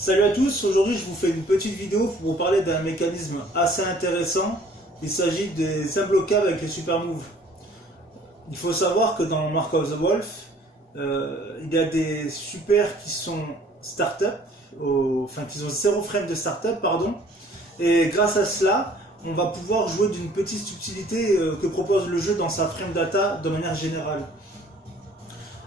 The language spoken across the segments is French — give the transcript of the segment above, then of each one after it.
Salut à tous, aujourd'hui je vous fais une petite vidéo pour vous parler d'un mécanisme assez intéressant. Il s'agit des imbloquables avec les super moves. Il faut savoir que dans Mark of the Wolf, il y a des super qui sont start-up, enfin qui ont 0 frame de start-up, pardon. Et grâce à cela, on va pouvoir jouer d'une petite subtilité que propose le jeu dans sa frame data de manière générale.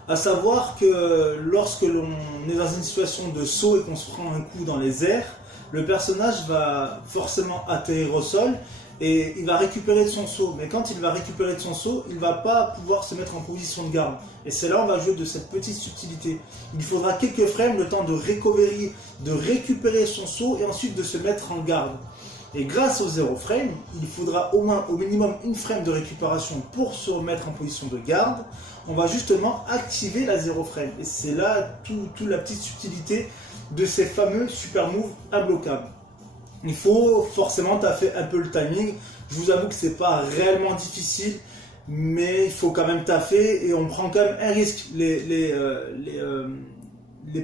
À savoir que lorsque l'on est dans une situation de saut et qu'on se prend un coup dans les airs, le personnage va forcément atterrir au sol et il va récupérer de son saut. Mais quand il va récupérer de son saut, il ne va pas pouvoir se mettre en position de garde. Et c'est là où on va jouer de cette petite subtilité. Il faudra quelques frames, le temps de recovery, de récupérer son saut et ensuite de se mettre en garde. Et grâce au 0 frame, il faudra au minimum une frame de récupération pour se mettre en position de garde. On va justement activer la 0 frame. Et c'est là toute la petite subtilité de ces fameux super moves imbloquables. Il faut forcément taffer un peu le timing. Je vous avoue que c'est pas réellement difficile, mais il faut quand même taffer et on prend quand même un risque. Les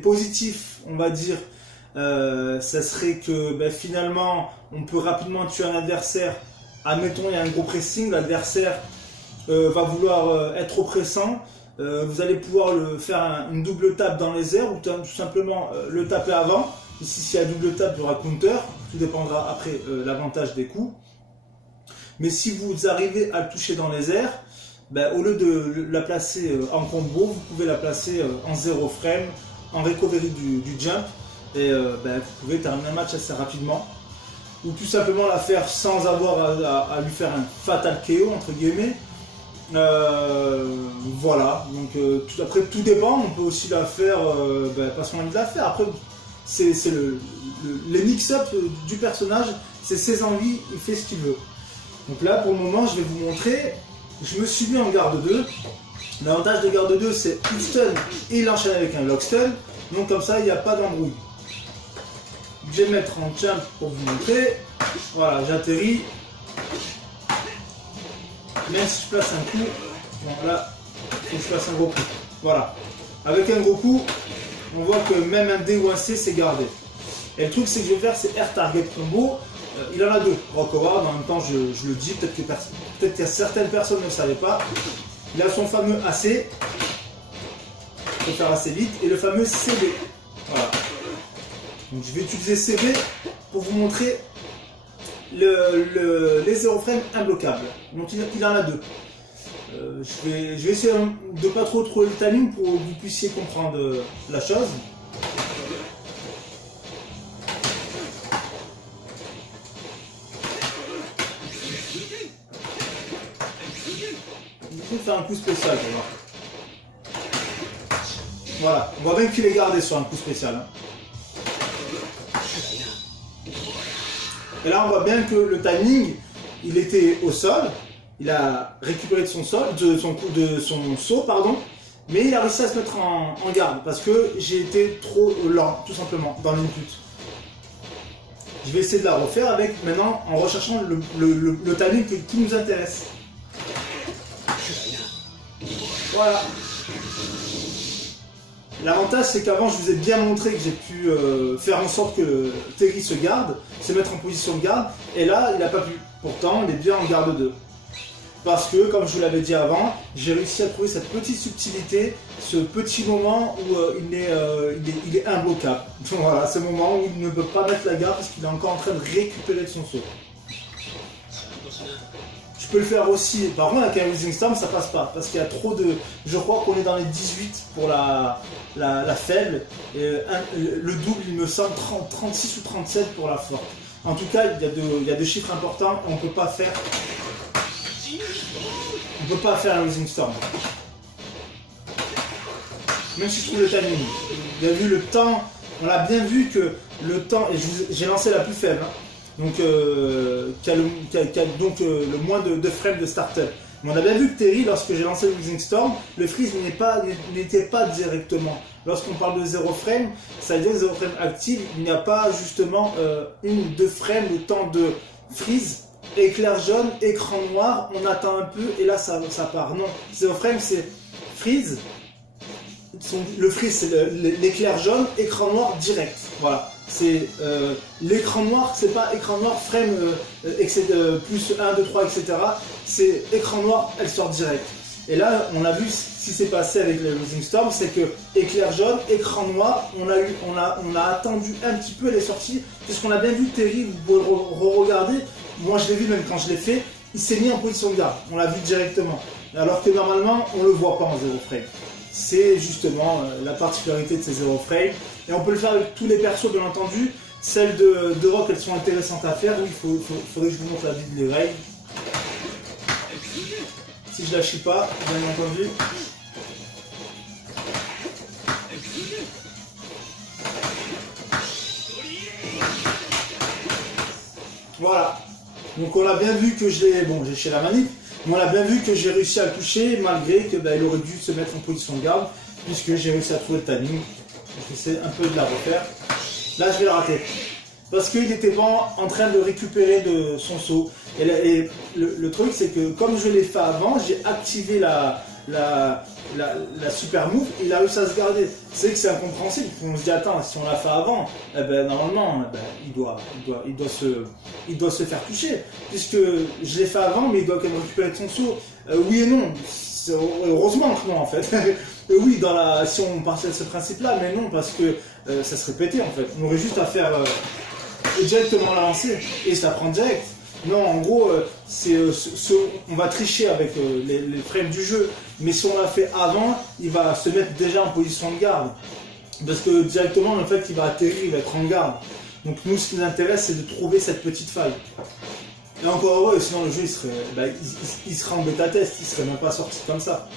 positifs, on va dire, ça serait que finalement on peut rapidement tuer un adversaire. Admettons il y a un gros pressing, l'adversaire va vouloir être oppressant. Vous allez pouvoir faire une double tape dans les airs ou tout simplement le taper avant. Ici s'il y a double tape il y aura counter, tout dépendra après l'avantage des coups. Mais si vous arrivez à le toucher dans les airs, au lieu de la placer en combo, vous pouvez la placer en 0 frame, en recovery du jump. Et vous pouvez terminer un match assez rapidement. Ou tout simplement la faire sans avoir à lui faire un fatal KO entre guillemets. Voilà, donc après tout dépend, on peut aussi la faire, pas seulement de la faire, après c'est les mix-up du personnage, c'est ses envies, il fait ce qu'il veut. Donc là pour le moment je vais vous montrer, je me suis mis en garde 2, l'avantage de garde 2 c'est il stun et il enchaîne avec un lock stun, donc comme ça il n'y a pas d'embrouille. Je vais mettre en jump pour vous montrer, voilà j'atterris. Même si je place un coup, bon là, il faut que je place un gros coup. Voilà. Avec un gros coup, on voit que même un D ou un C, c'est gardé. Et le truc, c'est que je vais faire, c'est Air Target Combo. Il en a 2. Rock Howard, en même temps, je le dis, peut-être qu'il y a certaines personnes ne le savaient pas. Il a son fameux AC. Il faut faire assez vite. Et le fameux CB. Voilà. Donc je vais utiliser CB pour vous montrer les 0 frames imbloquables. Donc il en a 2. Je vais essayer de pas trop le timing pour que vous puissiez comprendre la chose. Il faut faire un coup spécial. Voilà, on voit bien qu'il est gardé sur un coup spécial. Hein. Et là, on voit bien que le timing, il était au sol, il a récupéré de son saut, pardon, mais il a réussi à se mettre en garde parce que j'ai été trop lent, tout simplement, dans l'input. Je vais essayer de la refaire avec, maintenant, en recherchant le timing qui nous intéresse. Voilà. L'avantage c'est qu'avant je vous ai bien montré que j'ai pu faire en sorte que Terry se garde, se mettre en position de garde, et là il n'a pas pu. Pourtant il est bien en garde 2. Parce que comme je vous l'avais dit avant, j'ai réussi à trouver cette petite subtilité, ce petit moment où il est imbloquable. Donc voilà, ce moment où il ne peut pas mettre la garde parce qu'il est encore en train de récupérer de son saut. Je peux le faire aussi, par contre avec un Rising Storm ça passe pas, parce qu'il y a trop de... Je crois qu'on est dans les 18 pour la faible, et le double il me semble 36 ou 37 pour la forte. En tout cas il y a deux chiffres importants, on peut pas faire un Rising Storm. Même si je trouve le timing, vous avez vu le temps, on l'a bien vu que le temps, et j'ai lancé la plus faible, hein. Donc, qui a le moins de frames de startup. Mais on a bien vu que Terry, lorsque j'ai lancé le Rising Storm, le freeze n'était pas directement. Lorsqu'on parle de 0 frame, ça veut dire 0 frame active, il n'y a pas justement 1 ou 2 frames le temps de freeze, éclair jaune, écran noir, on attend un peu et là ça part. Non, 0 frame c'est freeze, le freeze c'est l'éclair jaune, écran noir direct. Voilà. C'est l'écran noir, c'est pas écran noir, frame plus 1, 2, 3, etc. C'est écran noir, elle sort direct. Et là, on a vu ce qui s'est passé avec le Rising Storm, c'est que éclair jaune, écran noir, on a attendu un petit peu, elle est sortie, puisqu'on a bien vu Terry, vous pouvez re-regarder, moi je l'ai vu même quand je l'ai fait, il s'est mis en position de garde, on l'a vu directement. Alors que normalement, on le voit pas en 0 frame. C'est justement la particularité de ces 0 frame. Et on peut le faire avec tous les persos, bien entendu. Celles de Rock, elles sont intéressantes à faire. Oui, il faudrait que je vous montre la vie de l'oreille. Si je la chie pas, bien entendu. Voilà. Donc on a bien vu que j'ai chez la manip, mais on a bien vu que j'ai réussi à le toucher malgré que il aurait dû se mettre en position de garde, puisque j'ai réussi à trouver le timing. J'essaie un peu de la refaire. Là, je vais la rater. Parce qu'il n'était pas en train de récupérer de son saut. Et le truc, c'est que comme je l'ai fait avant, j'ai activé la super move, il a réussi à se garder. C'est que c'est incompréhensible. On se dit, attends, si on l'a fait avant, eh ben, normalement, il doit se faire toucher. Puisque je l'ai fait avant, mais il doit quand même récupérer de son saut. Oui et non. Heureusement que non, en fait. Oui, si on partait de ce principe-là, mais non, parce que ça serait pété, en fait. On aurait juste à faire directement la lancer, et ça prend direct. Non, en gros, on va tricher avec les frames du jeu, mais si on l'a fait avant, il va se mettre déjà en position de garde. Parce que directement, en fait, il va atterrir, il va être en garde. Donc nous, ce qui nous intéresse, c'est de trouver cette petite faille. Et encore heureux, sinon le jeu, il serait en bêta test, il serait même pas sorti comme ça.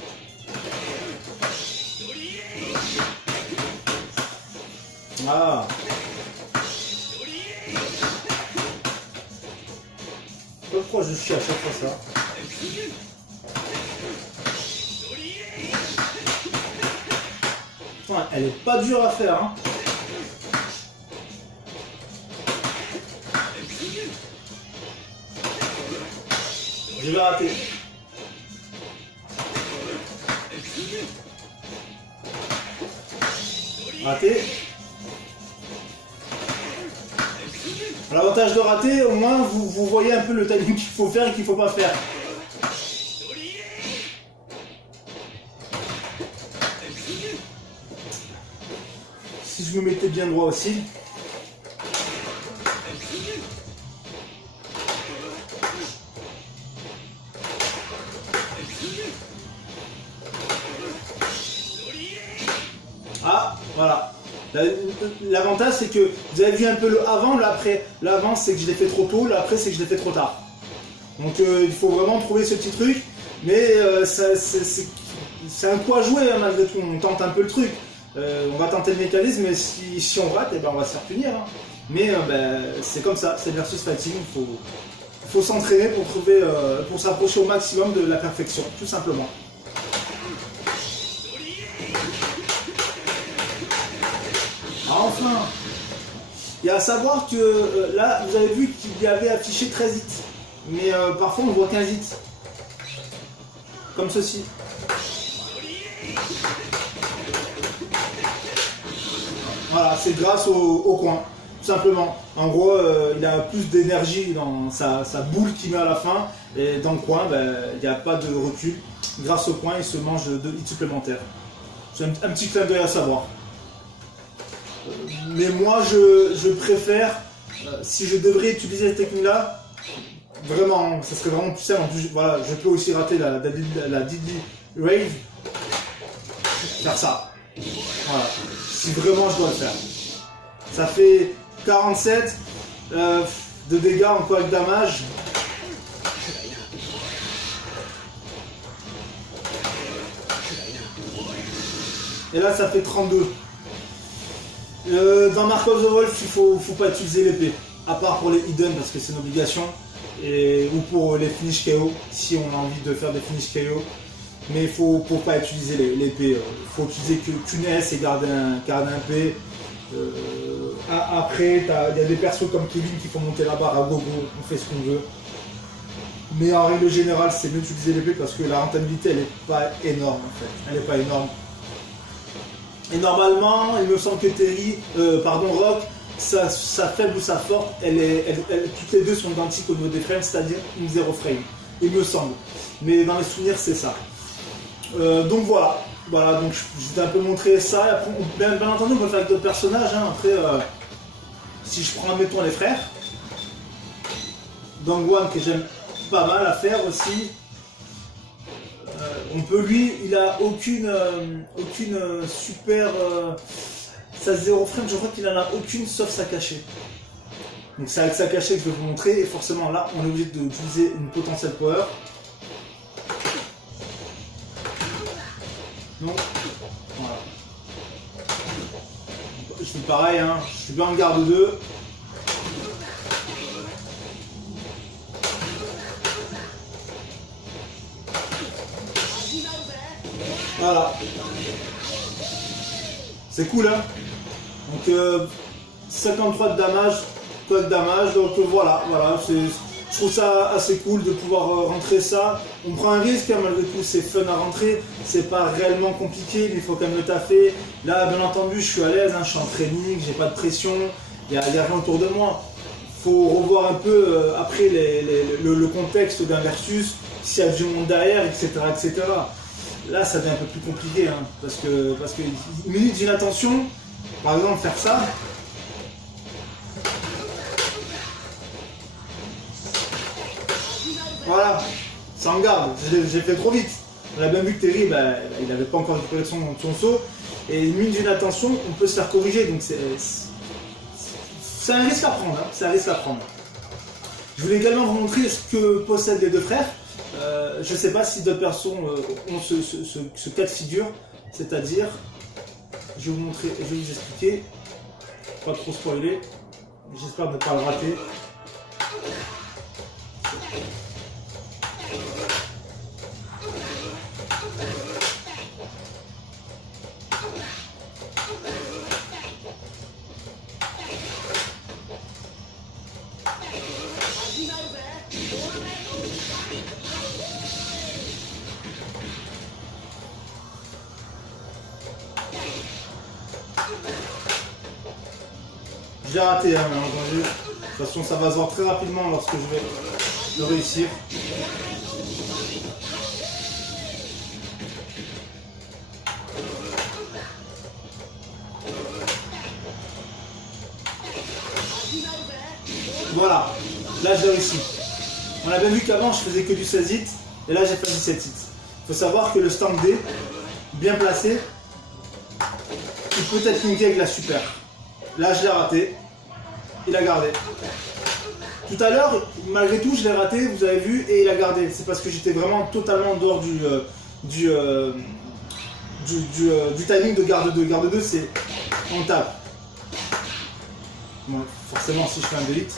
Ah. Pourquoi je suis à chaque fois ça? Putain, elle est pas dure à faire, hein. Je vais rater. Raté. L'avantage de rater, au moins vous voyez un peu le timing qu'il faut faire et qu'il faut pas faire. Si je me mettais bien droit aussi. Ah, voilà. L'avantage c'est que vous avez vu un peu le avant, l'après. L'avant c'est que je l'ai fait trop tôt, l'après c'est que je l'ai fait trop tard. Donc il faut vraiment trouver ce petit truc. Mais c'est un coup à jouer hein, malgré tout, on tente un peu le truc. On va tenter le mécanisme, mais si on rate, eh ben, on va se faire punir. Hein. Mais c'est comme ça, c'est versus fighting, il faut s'entraîner pour s'approcher au maximum de la perfection, tout simplement. Enfin, il y a à savoir que là, vous avez vu qu'il y avait affiché 13 hits, mais parfois on voit 15 hits, comme ceci. Voilà, c'est grâce au coin, tout simplement. En gros, il a plus d'énergie dans sa boule qu'il met à la fin, et dans le coin, il n'y a pas de recul. Grâce au coin, il se mange 2 hits supplémentaires. C'est un petit clin d'œil à savoir. Mais moi je préfère, si je devrais utiliser cette technique là, vraiment, ça serait vraiment plus simple. En plus, voilà, je peux aussi rater la Diddly Rave, faire ça. Voilà, si vraiment je dois le faire. Ça fait 47 de dégâts en quoi de damage. Et là ça fait 32. Dans Mark of the Wolf, il faut pas utiliser l'épée, à part pour les hidden parce que c'est une obligation, ou pour les finish KO, si on a envie de faire des finish KO. Mais il faut pas utiliser l'épée, il faut utiliser qu'une S et garder un P. Après, il y a des persos comme Kevin qui font monter la barre à gogo, on fait ce qu'on veut. Mais en règle générale, c'est mieux d'utiliser l'épée parce que la rentabilité elle est pas énorme en fait, elle est pas énorme. Et normalement, il me semble que Rock, sa faible ou sa forte, toutes les deux sont identiques au niveau des frames, c'est-à-dire une 0 frame, il me semble. Mais dans les souvenirs, c'est ça. Donc voilà, donc je t'ai un peu montré ça. Et après, bien entendu, on peut le faire avec d'autres personnages. Hein. Après, si je prends, mettons les frères, Dongguan que j'aime pas mal à faire aussi. On peut il a aucune super. Sa 0 frame, je crois qu'il en a aucune sauf sa cachée. Donc c'est avec sa cachée que je vais vous montrer. Et forcément là, on est obligé d'utiliser une potentielle power. Donc voilà. Je fais pareil, hein. Je suis bien en garde 2. Voilà. C'est cool, hein. Donc 53 de damage, quoi de damage. Donc voilà, je trouve ça assez cool de pouvoir rentrer ça. On prend un risque, hein, malgré tout, c'est fun à rentrer. C'est pas réellement compliqué, mais il faut quand même le taffer. Là, bien entendu, je suis à l'aise, hein, je suis en training, j'ai pas de pression, il n'y a rien autour de moi. Il faut revoir un peu après le contexte d'un versus, s'il y a du monde derrière, etc. etc. Là, ça devient un peu plus compliqué, hein, parce que une minute d'inattention, par exemple, faire ça. Voilà, ça en garde, j'ai fait trop vite. On a bien vu que Terry, il n'avait pas encore récupéré son saut, et une minute d'inattention, on peut se faire corriger, donc c'est un risque à prendre, hein, c'est un risque à prendre. Je voulais également vous montrer ce que possèdent les deux frères. Je ne sais pas si d'autres personnes ont ce cas de figure, c'est-à-dire, je vais vous montrer, je vais vous expliquer, pas trop spoiler, j'espère ne pas le rater. J'ai raté, hein, bien entendu. De toute façon, ça va se voir très rapidement lorsque je vais le réussir. Voilà, là je l'ai réussi. On a bien vu qu'avant je faisais que du 16 hits, et là j'ai fait 17 hits. Il faut savoir que le stand D, bien placé, il peut être linké avec la super. Là je l'ai raté, il a gardé. Tout à l'heure, malgré tout, je l'ai raté, vous avez vu, et il a gardé. C'est parce que j'étais vraiment totalement en dehors du timing de garde 2. Garde 2, c'est on tape. Bon, forcément, si je fais un delete.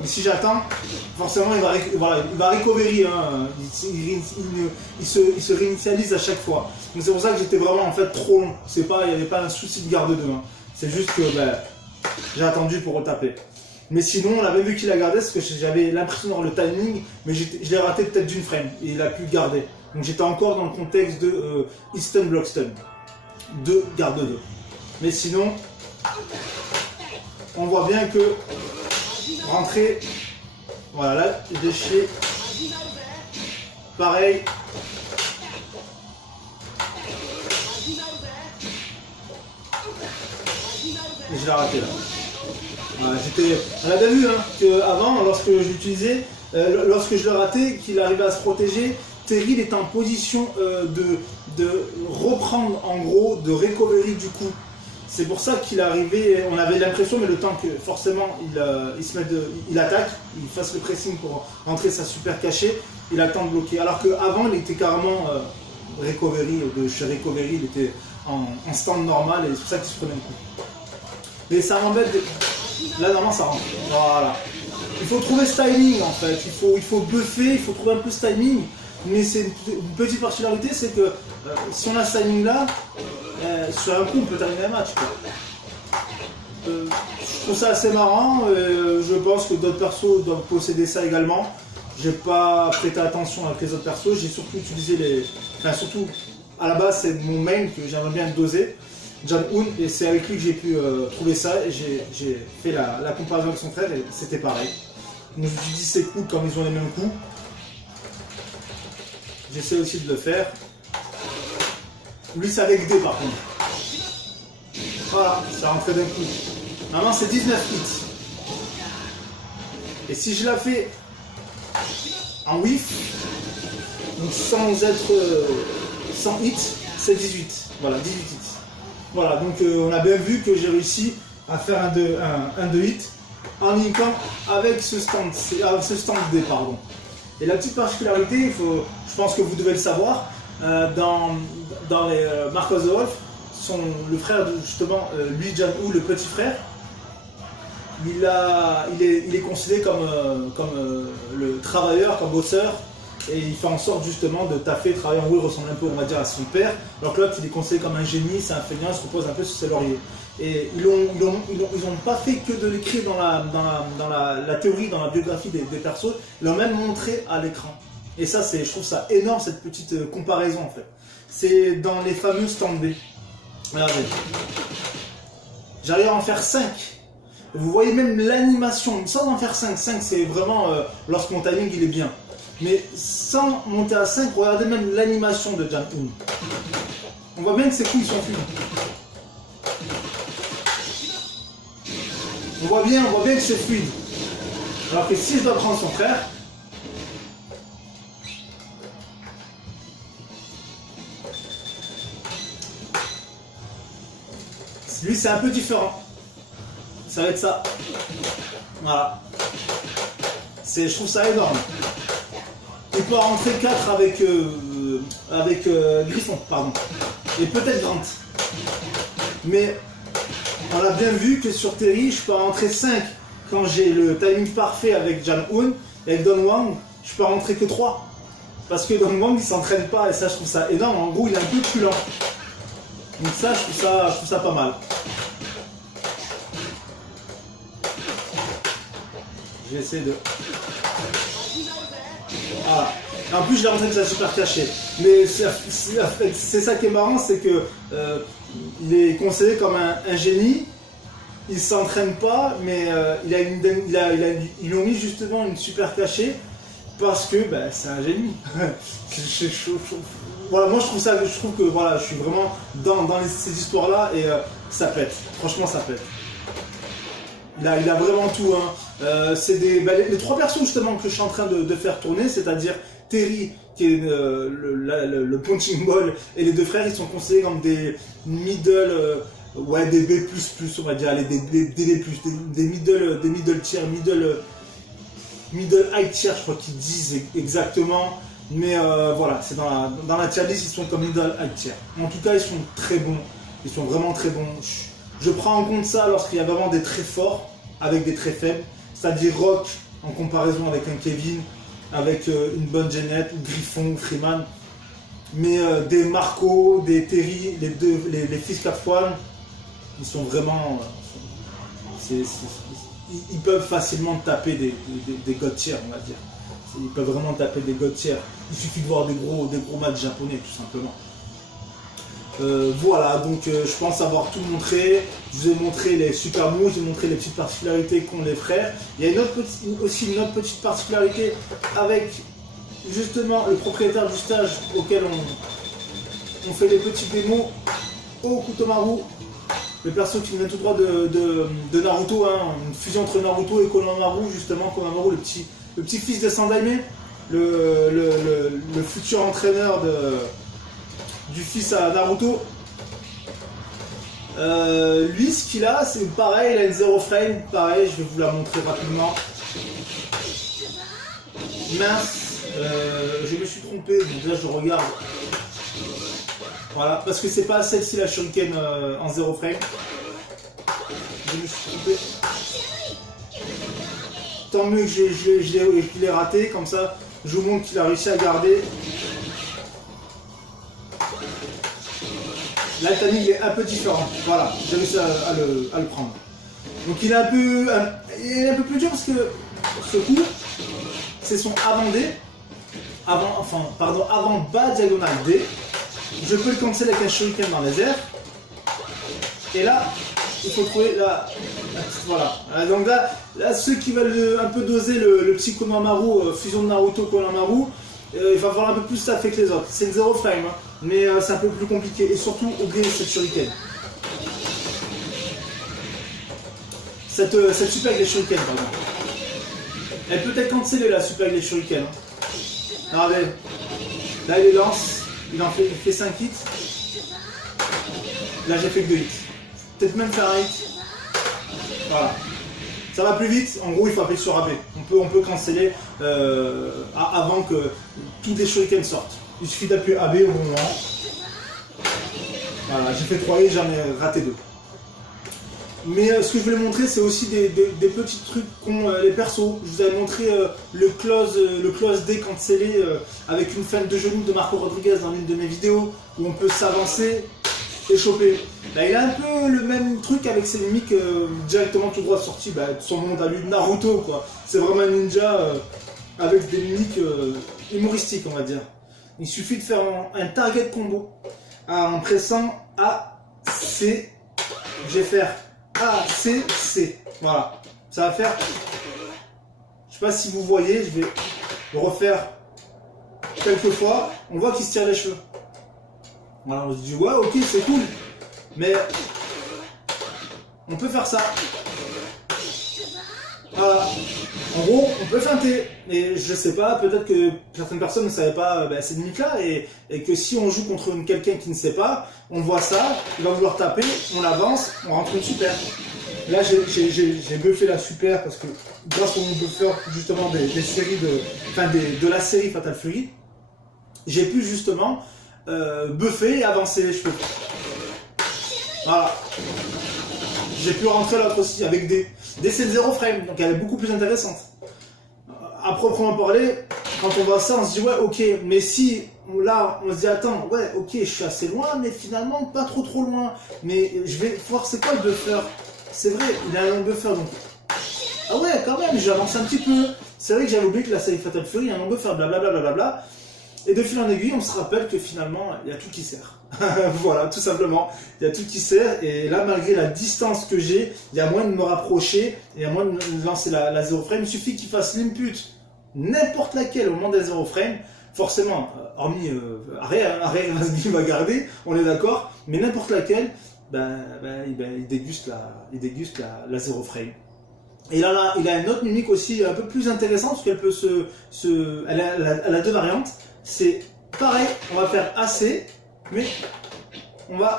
Mais si j'attends, forcément, il va recovery. Hein. Il se réinitialise à chaque fois. Donc c'est pour ça que j'étais vraiment en fait trop long. Il n'y avait pas un souci de garde 2. Hein. C'est juste que j'ai attendu pour retaper. Mais sinon, on avait vu qu'il a gardé parce que j'avais l'impression d'avoir le timing, mais je l'ai raté peut-être d'une frame et il a pu garder. Donc j'étais encore dans le contexte de Easton Blockstun, de garde 2. Mais sinon, on voit bien que rentrer, voilà, là, déchier, pareil. Et je l'ai raté là. Voilà, on a bien vu hein, qu'avant, lorsque je l'utilisais, lorsque je le ratais, qu'il arrivait à se protéger, Terry il était en position de reprendre en gros, de recovery du coup. C'est pour ça qu'il arrivait, on avait l'impression, mais le temps que forcément il attaque, il fasse le pressing pour rentrer sa super cachée, il a le temps de bloquer. Alors qu'avant il était carrément recovery, de chez recovery, il était en stand normal et c'est pour ça qu'il se prenait le coup. Mais ça m'embête. Là, normalement, ça rentre. Voilà. Il faut trouver ce timing, en fait. Il faut buffer, il faut trouver un peu ce timing. Mais c'est une petite particularité, c'est que si on a ce timing-là, sur un coup, on peut terminer un match. Je trouve ça assez marrant. Je pense que d'autres persos doivent posséder ça également. J'ai pas prêté attention avec les autres persos. J'ai surtout utilisé surtout à la base c'est mon main que j'aimerais bien doser, Jang-un, et c'est avec lui que j'ai pu trouver ça, et j'ai fait la comparaison avec son frère, et c'était pareil. Donc je me suis dit c'est cool comme ils ont les mêmes coups. J'essaie aussi de le faire. Lui c'est avec D par contre. Voilà, ça rentrait d'un coup. Maintenant c'est 19 hits. Et si je la fais en whiff, donc sans être sans hit, c'est 18. Voilà, 18 hits. Voilà, donc on a bien vu que j'ai réussi à faire un 2 hits en linkant avec ce stand D, pardon. Et la petite particularité, je pense que vous devez le savoir, dans les Mark of the Wolf, le frère justement, lui Jang-un, le petit frère, il est considéré comme le travailleur, comme bosseur, et il fait en sorte justement de taffer, travailler en haut, il ressemble un peu, on va dire, à son père, alors que l'autre il est considéré comme un génie, c'est un feignant, il se repose un peu sur ses lauriers. Et ils n'ont pas fait que de l'écrire dans la théorie, dans la biographie des persos, ils l'ont même montré à l'écran. Et ça, je trouve ça énorme, cette petite comparaison en fait. C'est dans les fameux stand B. Regardez. J'arrive à en faire 5. Vous voyez même l'animation, sans en faire 5. 5 c'est vraiment lorsque mon timing il est bien. Mais sans monter à 5, regardez même l'animation de Jang-un. On voit bien que ses coups ils sont fluides. On voit bien que c'est fluide. Alors que si je dois prendre son frère, lui c'est un peu différent. Ça va être ça. Voilà. Je trouve ça énorme. Il peut en rentrer 4 avec Griffon, pardon. Et peut-être Grant. Mais on a bien vu que sur Terry, je peux en rentrer 5 quand j'ai le timing parfait avec Jang-un. Et avec Don Wang, je peux en rentrer que 3. Parce que Don Wang il s'entraîne pas, et ça je trouve ça énorme. En gros il est un peu plus lent. Donc ça je trouve ça pas mal. Je vais essayer de... Voilà. En plus je l'ai rentré avec la super cachée. Mais c'est ça qui est marrant, c'est que il est considéré comme un génie. Il s'entraîne pas, mais ils lui ont mis justement une super cachée parce que c'est un génie. Voilà, moi je trouve que voilà, je suis vraiment dans ces histoires-là et ça pète. Franchement, ça pète. Il a vraiment tout. Hein. C'est les 3 persos justement que je suis en train de faire tourner, c'est-à-dire Terry qui est le punching ball, et les 2 frères ils sont considérés comme des middle, des B++, on va dire, des B++, des middle tier, middle high tier, je crois qu'ils disent exactement. Mais voilà, c'est dans la tier list, ils sont comme middle high tier. En tout cas, ils sont très bons, ils sont vraiment très bons. Je prends en compte ça lorsqu'il y a vraiment des traits forts avec des traits faibles, c'est-à-dire Rock en comparaison avec un Kevin, avec une bonne Jeannette, ou Griffon, ou Freeman. Mais des Marco, des Terry, les fils Capone, ils sont vraiment... ils peuvent facilement taper des god tiers, on va dire. Ils peuvent vraiment taper des god tiers. Il suffit de voir des gros matchs japonais, tout simplement. Voilà, donc je pense avoir tout montré. Je vous ai montré les super moves, je vous ai montré les petites particularités qu'ont les frères. Il y a aussi une autre petite particularité avec justement le propriétaire du stage auquel on fait les petits démos au Kutomaru. Le perso qui vient tout droit de Naruto, hein, une fusion entre Naruto et Konohamaru, justement. Konohamaru, le petit fils de Sandaime, le futur entraîneur du fils à Naruto. Lui, ce qu'il a, c'est pareil, il a une zero frame, pareil, je vais vous la montrer rapidement. Mince, je me suis trompé, donc là je regarde. Voilà, parce que c'est pas celle-ci la shuriken en zero frame. Je me suis trompé. Tant mieux que je l'ai raté, comme ça je vous montre qu'il a réussi à garder. Là, le timing est un peu différent. Voilà, j'ai réussi à le prendre. Donc il est un peu plus dur parce que ce coup, c'est son avant D, avant bas diagonale D. je peux le cancel avec un shuriken dans les airs. Et là, il faut trouver la petite, voilà. Donc là, ceux qui veulent un peu doser le petit Konohamaru, fusion de Naruto Konohamaru, il va falloir un peu plus taffer que les autres. C'est une zéro frame, hein, mais c'est un peu plus compliqué. Et surtout, oubliez cette shuriken. Cette super avec les shurikens, pardon. Elle peut être cancellée la super avec les shurikens. Hein. Regardez. Là, il les lance. Il fait 5 hits. Là, j'ai fait que 2 hits. Peut-être même faire un hit. Voilà. Ça va plus vite. En gros, il faut appuyer sur AB. On peut canceller avant que tous les shurikens sortent. Il suffit d'appuyer AB au bon moment. Voilà, j'ai fait 3 hits, j'en ai raté 2. Mais ce que je voulais montrer, c'est aussi des petits trucs qu'ont les persos. Je vous avais montré le close D cancellé avec une feinte de genou de Marco Rodriguez dans l'une de mes vidéos où on peut s'avancer et choper. Là, il a un peu le même truc avec ses mimiques directement tout droit sorties de son monde à lui, Naruto, quoi. C'est vraiment un ninja avec des mimiques humoristiques, on va dire. Il suffit de faire un target combo en pressant A, C. Je vais faire A, C, C. Voilà. Ça va faire... Je sais pas si vous voyez, je vais le refaire quelques fois. On voit qu'il se tire les cheveux. Voilà, on se dit, ouais, ok, c'est cool. Mais on peut faire ça. Voilà. En gros, on peut feinter. Et je sais pas, peut-être que certaines personnes ne savaient pas ces limites-là. Et que si on joue contre quelqu'un qui ne sait pas, on voit ça, il va vouloir taper, on avance, on rentre une super. Là, j'ai buffé la super parce que grâce au buffer justement des séries de la série Fatal Fury, j'ai pu justement buffer et avancer les cheveux. Voilà. J'ai pu rentrer l'autre aussi avec des c'est 0 frame, donc elle est beaucoup plus intéressante. À proprement parler, quand on voit ça, on se dit ouais, ok, mais si là on se dit attends, ouais, ok, je suis assez loin, mais finalement pas trop loin. Mais je vais voir c'est quoi le buffer. C'est vrai, il a un long buffer donc. Ah ouais, quand même, j'avance un petit peu. C'est vrai que j'avais oublié que la série Fatal Fury, il y a un long buffer, blablabla. Et de fil en aiguille, on se rappelle que finalement, il y a tout qui sert. Voilà, tout simplement. Il y a tout qui sert. Et là, malgré la distance que j'ai, il y a moyen de me rapprocher. Et il y a moyen de lancer la 0 frame. Il suffit qu'il fasse l'input, n'importe laquelle, au moment des 0 frame. Forcément, hormis arrière, il va garder, on est d'accord. Mais n'importe laquelle, il déguste la 0 frame. Et là, il a une autre mimique aussi un peu plus intéressante parce qu'elle peut elle a deux variantes. C'est pareil, on va faire AC, mais on va...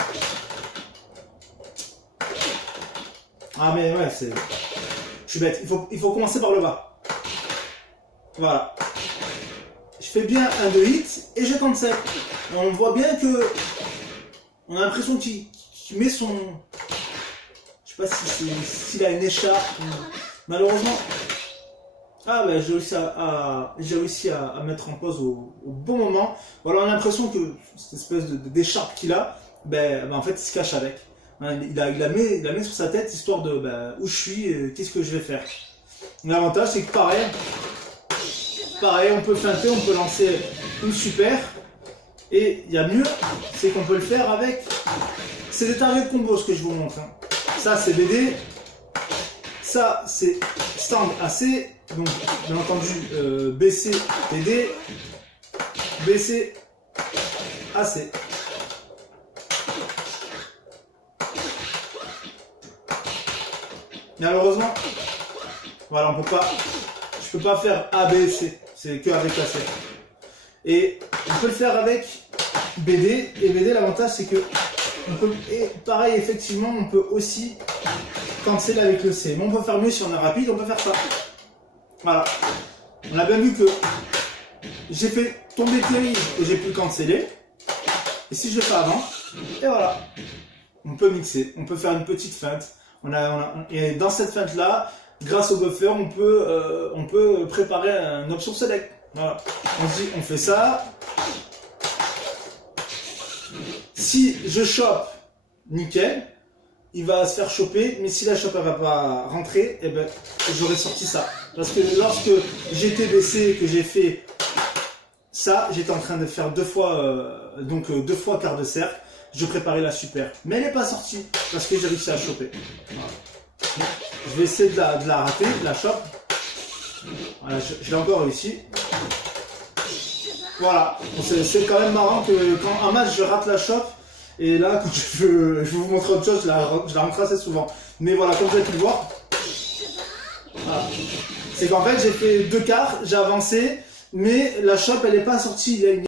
Ah mais ouais, je suis bête, il faut commencer par le bas. Voilà. Je fais bien un 2 hits et je cancel. On voit bien que... On a l'impression qu'il met son... Je sais pas s'il a une écharpe. Malheureusement... Ah ben j'ai réussi à mettre en pause au bon moment. Voilà, on a l'impression que cette espèce d'écharpe qu'il a, en fait il se cache avec. Il la met sur sa tête histoire de où je suis, qu'est-ce que je vais faire. L'avantage c'est que pareil, on peut feinter, on peut lancer une super. Et il y a mieux, c'est qu'on peut le faire avec... C'est des targets combo ce que je vous montre. Hein. Ça c'est BD. Ça c'est stand AC. Donc, bien entendu, BC, BD, BC, AC. Malheureusement, voilà, je peux pas faire ABC, c'est que avec AC. Et on peut le faire avec BD, et BD, l'avantage c'est que, et pareil, effectivement, on peut aussi canceller avec le C. Mais on peut faire mieux si on est rapide, on peut faire ça. Voilà, on a bien vu que j'ai fait tomber Terry et j'ai pu le canceller. Et si je le fais avant, et voilà, on peut mixer, on peut faire une petite feinte. Et dans cette feinte là, grâce au buffer, on peut préparer une option select. Voilà, on se dit, on fait ça. Si je chope, nickel. Il va se faire choper, mais si la chope ne va pas rentrer, eh j'aurais sorti ça. Parce que lorsque j'étais baissé, que j'ai fait Ça, j'étais en train de faire deux fois quart de cercle. Je préparais la super. Mais elle n'est pas sortie parce que j'ai réussi à choper. Voilà. Je vais essayer de la rater, de la chope. Voilà, je l'ai encore réussi. Voilà. C'est quand même marrant que quand un match je rate la chope. Et là, quand je veux vous montrer autre chose, je la rentre assez souvent. Mais voilà, comme vous avez pu le voir. Voilà. C'est qu'en fait, j'ai fait deux quarts, j'ai avancé. Mais la chope, elle n'est pas sortie. Il y a une